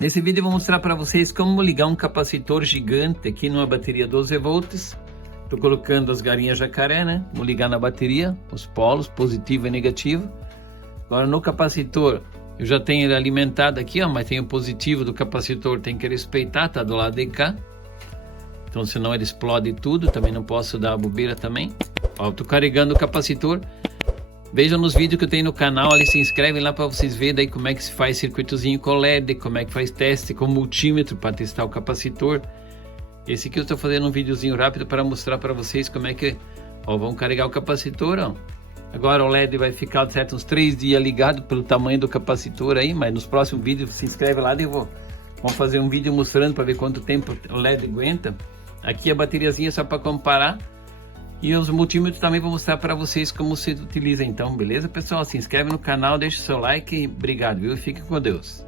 Nesse vídeo eu vou mostrar para vocês como ligar um capacitor gigante aqui numa bateria 12 volts. Estou colocando as garinhas jacaré, né? Vou ligar na bateria, os polos, positivo e negativo. Agora no capacitor, eu já tenho ele alimentado aqui, ó, mas tem o positivo do capacitor, tem que respeitar, tá do lado de cá. Então senão ele explode tudo, também não posso dar a bobeira também. Ó, tô carregando o capacitor. Vejam nos vídeos que eu tenho no canal, ali se inscrevem lá para vocês verem daí como é que se faz circuitozinho com LED, como é que faz teste com multímetro para testar o capacitor. Esse aqui eu estou fazendo um videozinho rápido para mostrar para vocês como é que, ó, vamos carregar o capacitor, ó. Agora o LED vai ficar certo uns 3 dias ligado pelo tamanho do capacitor aí, mas nos próximos vídeos se inscreve lá e vamos fazer um vídeo mostrando para ver quanto tempo o LED aguenta. Aqui a bateriazinha só para comparar. E os multímetros também vou mostrar para vocês como se utiliza então, beleza pessoal? Se inscreve no canal, deixa o seu like e obrigado, viu? Fique com Deus.